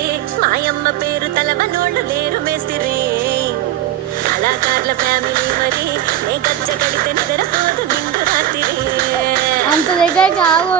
మేస్తిరి మాయమ్మ పేరు తలవనోళ్ళు లేరు మేస్తిరి కళాకారుల ఫ్యామిలీ మరి నే గచ్చ కడితే నిద్రపోదు నిండు రాత్రి అంత దగ్గర కావు